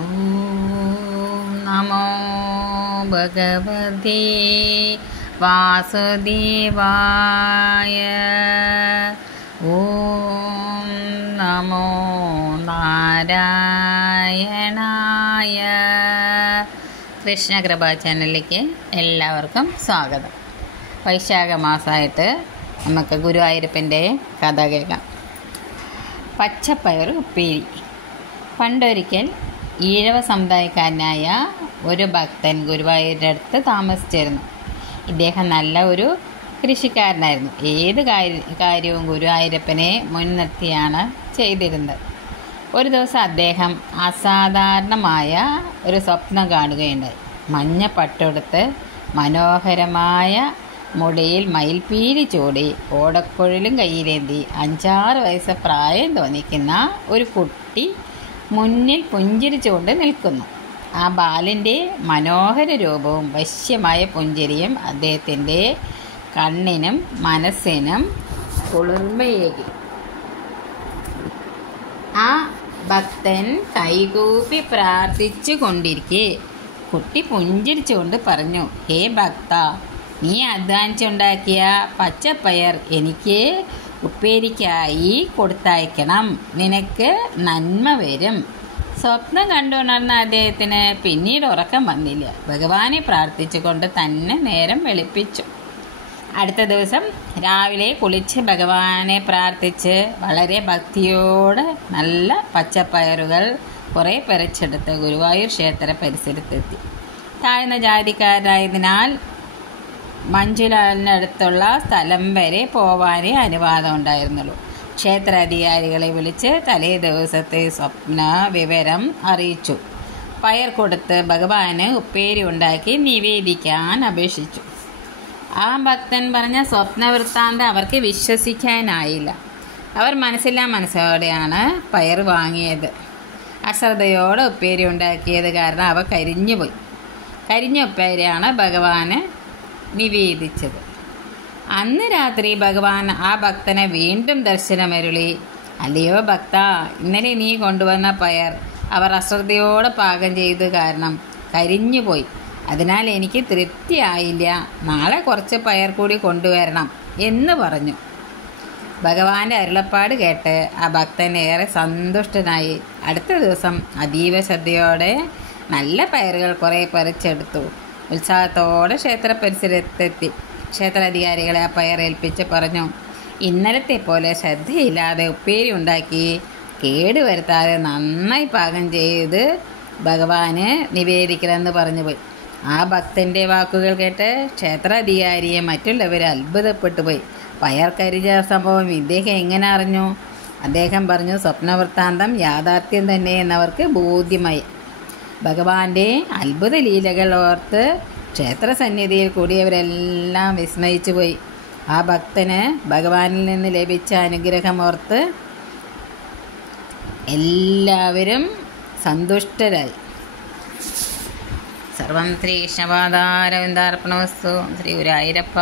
ഓം നമോ ഭഗവതേ വാസുദേവായ. ഓം നമോ നാരായണായ. കൃഷ്ണകൃപ ചാനലിലേക്ക് എല്ലാവർക്കും സ്വാഗതം. വൈശാഖ മാസമായിട്ട് നമുക്ക് ഗുരുവായൂരപ്പൻ്റെ കഥ കേൾക്കാം. പച്ചപ്പയർ ഉപ്പേരി. പണ്ടൊരിക്കൽ ഈഴവ സമുദായക്കാരനായ ഒരു ഭക്തൻ ഗുരുവായൂരിൻ്റെ അടുത്ത് താമസിച്ചിരുന്നു. ഇദ്ദേഹം നല്ല ഒരു കൃഷിക്കാരനായിരുന്നു. ഏത് കാര്യവും ഗുരുവായൂരപ്പനെ മുൻനിർത്തിയാണ് ചെയ്തിരുന്നത്. ഒരു ദിവസം അദ്ദേഹം അസാധാരണമായ ഒരു സ്വപ്നം കാണുകയുണ്ടായി. മഞ്ഞ പട്ടെടുത്ത് മനോഹരമായ മുടിയിൽ മയിൽപ്പീലി ചൂടി ഓടക്കുഴലും കയ്യിലേന്തി 5-6 വയസ്സ് പ്രായം തോന്നിക്കുന്ന ഒരു കുട്ടി മുന്നിൽ പുഞ്ചിരിച്ചുകൊണ്ട് നിൽക്കുന്നു. ആ ബാലൻ്റെ മനോഹര രൂപവും വശ്യമായ പുഞ്ചിരിയും അദ്ദേഹത്തിൻ്റെ കണ്ണിനും മനസ്സിനും കുളിർമയേകി. ആ ഭക്തൻ കൈകൂപ്പി പ്രാർത്ഥിച്ചു കൊണ്ടിരിക്കെ കുട്ടി പുഞ്ചിരിച്ചുകൊണ്ട് പറഞ്ഞു, ഹേ ഭക്ത, നീ അധ്വാനിച്ചുണ്ടാക്കിയ പച്ചപ്പയർ എനിക്ക് ഉപ്പേരിക്കായി കൊടുത്തയക്കണം. നിനക്ക് നന്മ വരും. സ്വപ്നം കണ്ടുണർന്ന അദ്ദേഹത്തിന് പിന്നീട് ഉറക്കം വന്നില്ല. ഭഗവാനെ പ്രാർത്ഥിച്ചുകൊണ്ട് തന്നെ നേരം വെളുപ്പിച്ചു. അടുത്ത ദിവസം രാവിലെ കുളിച്ച് ഭഗവാനെ പ്രാർത്ഥിച്ച് വളരെ ഭക്തിയോടെ നല്ല പച്ചപ്പയറുകൾ കുറേ പറിച്ചെടുത്ത് ഗുരുവായൂർ ക്ഷേത്ര പരിസരത്തെത്തി. താഴ്ന്ന ജാതിക്കാരായതിനാൽ മഞ്ജുലാലിനടുത്തുള്ള സ്ഥലം വരെ പോവാനേ അനുവാദം ഉണ്ടായിരുന്നുള്ളൂ. ക്ഷേത്ര അധികാരികളെ വിളിച്ച് തലേ ദിവസത്തെ സ്വപ്ന വിവരം അറിയിച്ചു. പയർ കൊടുത്ത് ഭഗവാന് ഉപ്പേരി ഉണ്ടാക്കി നിവേദിക്കാൻ അപേക്ഷിച്ചു. ആ ഭക്തൻ പറഞ്ഞ സ്വപ്നവൃത്താന്തം അവർക്ക് വിശ്വസിക്കാനായില്ല. അവർ മനസ്സോടെയാണ് പയർ വാങ്ങിയത്. അശ്രദ്ധയോടെ ഉപ്പേരി ഉണ്ടാക്കിയത് കാരണം അവ കരിഞ്ഞുപോയി. കരിഞ്ഞ ഉപ്പേരിയാണ് ഭഗവാന് നിവേദിച്ചത്. അന്ന് രാത്രി ഭഗവാൻ ആ ഭക്തനെ വീണ്ടും ദർശനമരുളി, അല്ലയോ ഭക്ത, ഇന്നലെ നീ കൊണ്ടുവന്ന പയർ അവർ അശ്രദ്ധയോടെ പാകം ചെയ്ത് കാരണം കരിഞ്ഞുപോയി. അതിനാൽ എനിക്ക് തൃപ്തിയായില്ല. നാളെ കുറച്ച് പയർ കൂടി കൊണ്ടുവരണം എന്ന് പറഞ്ഞു. ഭഗവാന്റെ അരുളപ്പാട് കേട്ട് ആ ഭക്തൻ ഏറെ സന്തുഷ്ടനായി. അടുത്ത ദിവസം അതീവ ശ്രദ്ധയോടെ നല്ല പയറുകൾ കുറേ പറിച്ചെടുത്തു. ഉത്സാഹത്തോടെ ക്ഷേത്ര പരിസരത്തെത്തി ക്ഷേത്രാധികാരികളെ ആ പയർ ഏൽപ്പിച്ച് പറഞ്ഞു, ഇന്നലത്തെ പോലെ ശ്രദ്ധയില്ലാതെ ഉപ്പേരി ഉണ്ടാക്കി കേടുവരുത്താതെ നന്നായി പാകം ചെയ്ത് ഭഗവാന് നിവേദിക്കണമെന്ന് പറഞ്ഞു പോയി. ആ ഭക്തൻ്റെ വാക്കുകൾ കേട്ട് ക്ഷേത്രാധികാരിയെ മറ്റുള്ളവർ അത്ഭുതപ്പെട്ടു പോയി. പയർ കരിഞ്ഞ സംഭവം ഇദ്ദേഹം എങ്ങനെ അറിഞ്ഞു? അദ്ദേഹം പറഞ്ഞു, സ്വപ്നവൃത്താന്തം യാഥാർത്ഥ്യം തന്നെ എന്നവർക്ക് ബോധ്യമായി. ഭഗവാന്റെ അത്ഭുത ലീലകൾ ഓർത്ത് ക്ഷേത്രസന്നിധിയിൽ കൂടിയവരെല്ലാം വിസ്മയിച്ചു പോയി. ആ ഭക്തന് ഭഗവാനിൽ നിന്ന് ലഭിച്ച അനുഗ്രഹം ഓർത്ത് എല്ലാവരും സന്തുഷ്ടരായി. സർവം ശ്രീ കൃഷ്ണപാദാരവിന്ദാർപ്പണമസ്തു. ശ്രീ ഗുരുവായൂരപ്പ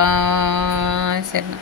ശരണം.